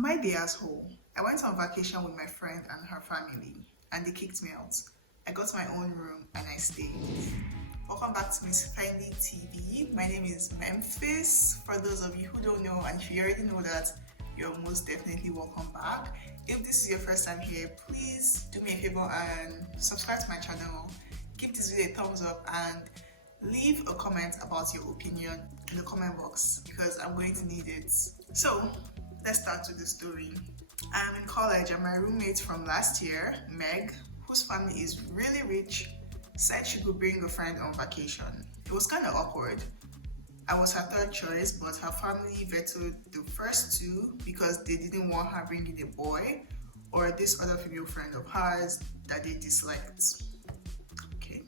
Am I the asshole? I went on vacation with my friend and her family, and they kicked me out. I got my own room and I stayed. Welcome back to Miss Friendly TV. My name is Memphis. For those of you who don't know, and if you already know that, you're most definitely welcome back. If this is your first time here, please do me a favor and subscribe to my channel. Give this video a thumbs up and leave a comment about your opinion in the comment box because I'm going to need it. So let's start with the story. I'm in college and my roommate from last year, Meg, whose family is really rich, said she could bring a friend on vacation. It was kind of awkward. I was her third choice, but her family vetoed the first two because they didn't want her bringing a boy or this other female friend of hers that they disliked. Okay.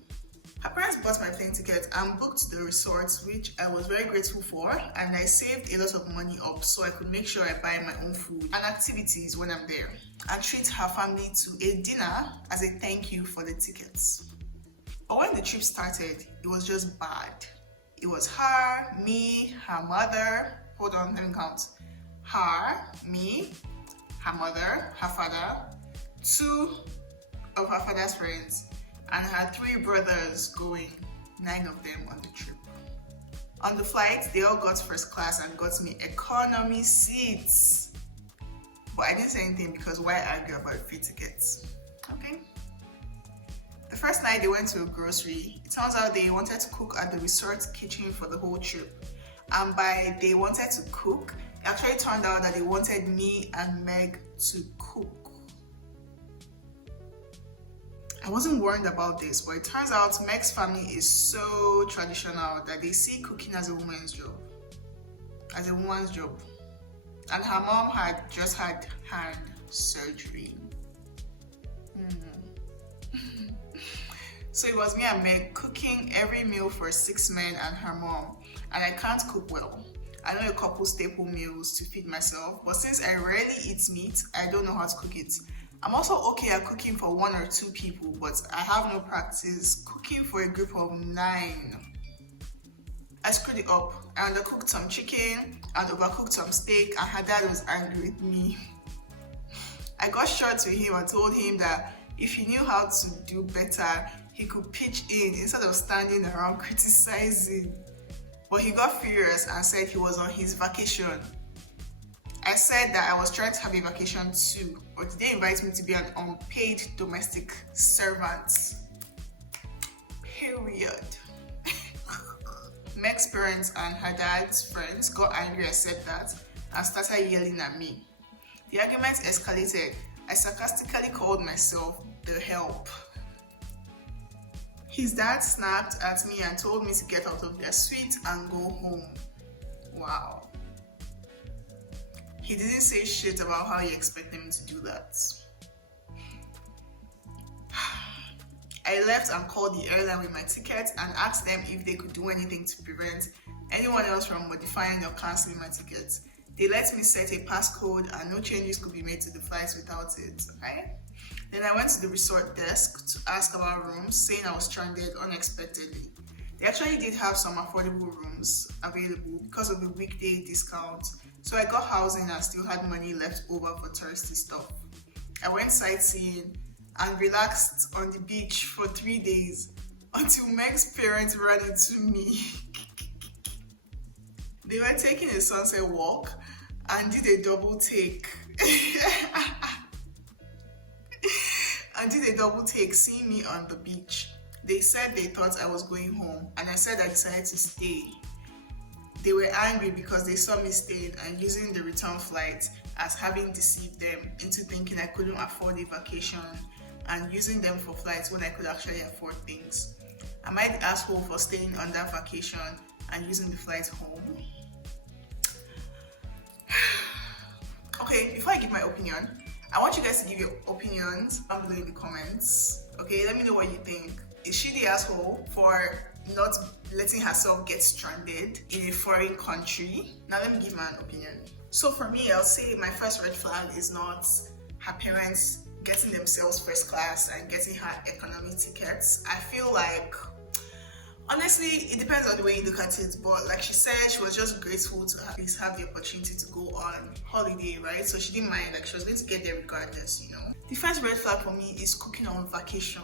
Her parents bought my plane ticket and booked the resort, which I was very grateful for, and I saved a lot of money up so I could make sure I buy my own food and activities when I'm there and treat her family to a dinner as a thank you for the tickets. But when the trip started, it was just bad. It was her, me, her mother. Hold on, let me count. Her, me, her mother, her father, two of her father's friends, and her three brothers going, 9 of them on the trip. On the flight, they all got first class and got me economy seats. But I didn't say anything because why argue about free tickets? Okay. The first night they went to a grocery, it turns out they wanted to cook at the resort kitchen for the whole trip. And by they wanted to cook, it actually turned out that they wanted me and Meg to cook. I wasn't worried about this, but it turns out Meg's family is so traditional that they see cooking as a woman's job. As a woman's job. And her mom had just had hand surgery. So it was me and Meg cooking every meal for 6 men and her mom. And I can't cook well. I know a couple staple meals to feed myself, but since I rarely eat meat, I don't know how to cook it. I'm also okay at cooking for 1 or 2 people, but I have no practice cooking for a group of 9. I screwed it up. I undercooked some chicken and overcooked some steak, and her dad was angry with me. I got short to him and told him that if he knew how to do better, he could pitch in instead of standing around criticizing. But he got furious and said he was on his vacation. I said that I was trying to have a vacation too, but they invite me to be an unpaid domestic servant. Period. Meg's parents and her dad's friends got angry I said that and started yelling at me. The argument escalated. I sarcastically called myself the help. His dad snapped at me and told me to get out of their suite and go home. Wow. He didn't say shit about how he expected me to do that. I left and called the airline with my ticket and asked them if they could do anything to prevent anyone else from modifying or cancelling my ticket. They let me set a passcode and no changes could be made to the flights without it. Okay? Then I went to the resort desk to ask about rooms, saying I was stranded unexpectedly. They actually did have some affordable rooms available because of the weekday discount, so I got housing and still had money left over for touristy stuff. I went sightseeing and relaxed on the beach for 3 days until Meg's parents ran into me. They were taking a sunset walk and did a double take. Seeing me on the beach. They said they thought I was going home and I said I decided to stay. They were angry because they saw me staying and using the return flight as having deceived them into thinking I couldn't afford a vacation and using them for flights when I could actually afford things. Am I the asshole for staying on that vacation and using the flight home? Okay, before I give my opinion, I want you guys to give your opinions down below in the comments. Okay, let me know what you think. Is she the asshole for not letting herself get stranded in a foreign country? Now let me give my opinion. So for me, I'll say my first red flag is not her parents getting themselves first class and getting her economy tickets. I feel like Honestly, it depends on the way you look at it, but like she said, she was just grateful to at least have the opportunity to go on holiday, right? So she didn't mind, like she was going to get there regardless, you know. The first red flag for me is cooking on vacation.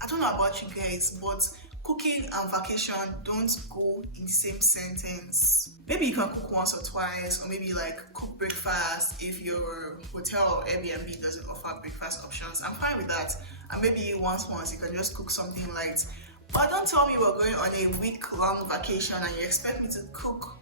I don't know about you guys, but cooking and vacation don't go in the same sentence. Maybe you can cook once or twice, or maybe like cook breakfast if your hotel or Airbnb doesn't offer breakfast options. I'm fine with that. And maybe once you can just cook something light. But don't tell me we're going on a week-long vacation and you expect me to cook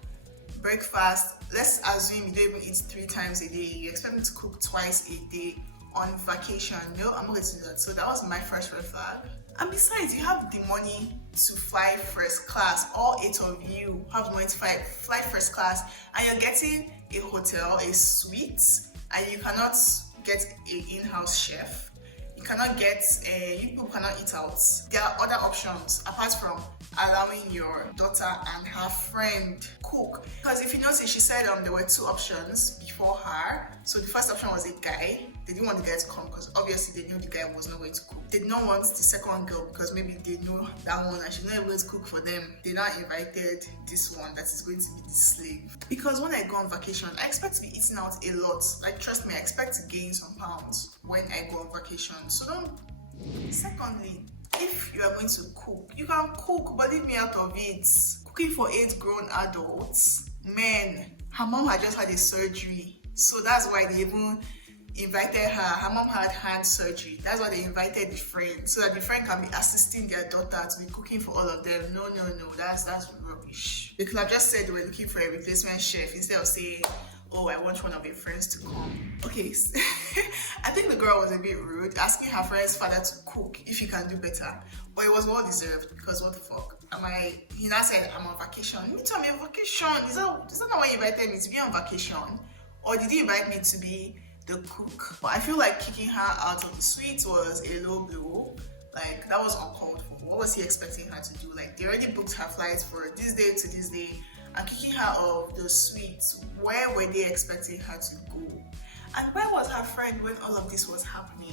breakfast. Let's assume you don't even eat 3 times a day. You expect me to cook twice a day on vacation. No, I'm not going to do that. So that was my first red flag. And besides, you have the money to fly first class. All 8 of you have the money to fly first class, and you're getting a hotel, a suite, and you cannot get an in-house chef. You cannot get, you people cannot eat out. There are other options apart from allowing your daughter and her friend cook. Because if you notice, she said there were 2 options before her. So the first option was a guy. They didn't want the guy to come because obviously they knew the guy was not going to cook. They did not want the second girl because maybe they know that one and she's not able to cook for them. They now invited this one that is going to be the slave. Because when I go on vacation, I expect to be eating out a lot. Like, trust me, I expect to gain some pounds when I go on vacation. So don't. Secondly, if you are going to cook, you can cook, but leave me out of it. Cooking for 8 grown adults, men. Her mom had just had a surgery, so that's why they even invited her. Her mom had hand surgery. That's why they invited the friend, so that the friend can be assisting their daughter to be cooking for all of them. No, that's rubbish. They could have just said they were looking for a replacement chef instead of saying, oh, I want one of your friends to come. Okay, I think the girl was a bit rude, asking her friend's father to cook if he can do better. But it was well deserved, because what the fuck? He now said, I'm on vacation. Me too, I'm on vacation. Is that not why you invited me to be on vacation? Or did you invite me to be the cook? But I feel like kicking her out of the suite was a low blow. Like, that was uncalled for. What was he expecting her to do? Like, they already booked her flights for this day to this day, and kicking her off the suite. Where were they expecting her to go? And where was her friend when all of this was happening?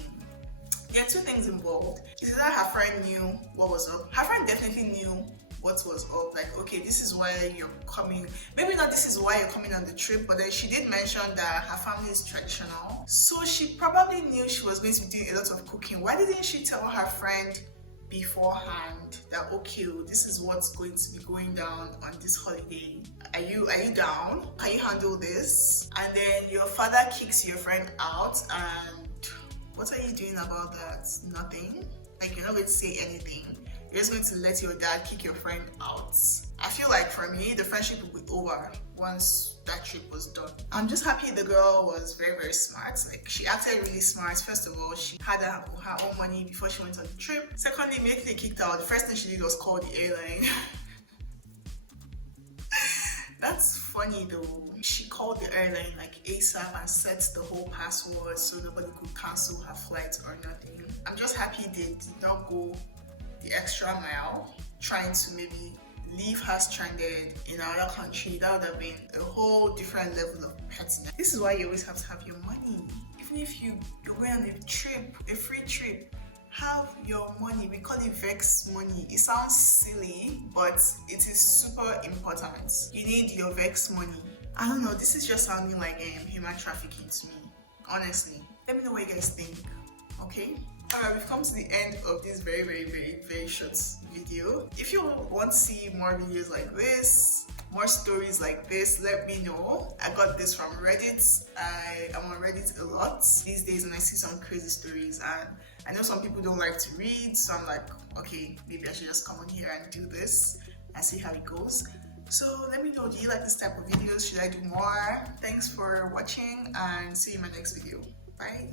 There are 2 things involved. Is it that her friend knew what was up? Her friend definitely knew what was up. Like, okay, this is why you're coming. Maybe not this is why you're coming on the trip, but then she did mention that her family is traditional. So she probably knew she was going to be doing a lot of cooking. Why didn't she tell her friend beforehand that, okay, this is what's going to be going down on this holiday? Are you down? Can you handle this? And then your father kicks your friend out, and what are you doing about that? Nothing. Like, you're not going to say anything. You're just going to let your dad kick your friend out. I feel like for me, the friendship will be over once that trip was done. I'm just happy the girl was very, very smart. Like, she acted really smart. First of all, she had her own money before she went on the trip. Secondly, immediately kicked out. The first thing she did was call the airline. That's funny though. She called the airline like ASAP and set the whole password so nobody could cancel her flight or nothing. I'm just happy they did not go the extra mile trying to maybe leave her stranded in another country. That would have been a whole different level of pettiness. This is why you always have to have your money. Even if you're going on a trip, a free trip, have your money. We call it vex money. It sounds silly, but it is super important. You need your vex money. I don't know, this is just sounding like human trafficking to me, honestly. Let me know what you guys think, okay? Alright, we've come to the end of this very, very, very, very short video. If you want to see more videos like this, more stories like this, let me know. I got this from Reddit. I am on Reddit a lot these days, and I see some crazy stories, and I know some people don't like to read, so I'm like, okay, maybe I should just come on here and do this and see how it goes. So let me know, do you like this type of videos? Should I do more? Thanks for watching, and see you in my next video. Bye.